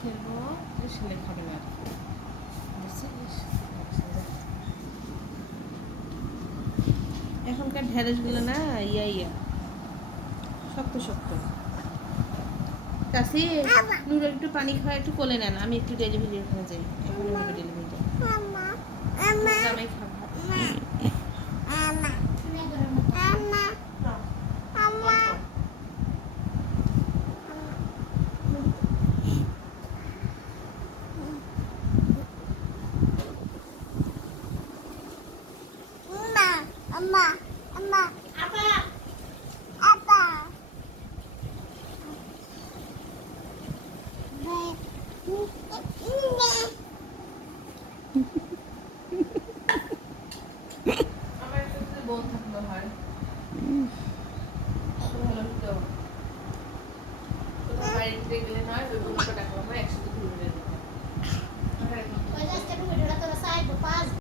খেলবো, ছেলে খাবে না। এখনকার ঢেঁড়সগুলো না ইয়া শক্ত শক্ত। চাষি নুরু একটু পানি খাওয়া, একটু কোলে নেন, আমি একটু ডেলিভারি ওখানে যাই, এখন হবে ডেলিভারিটা। জামাই খাবো।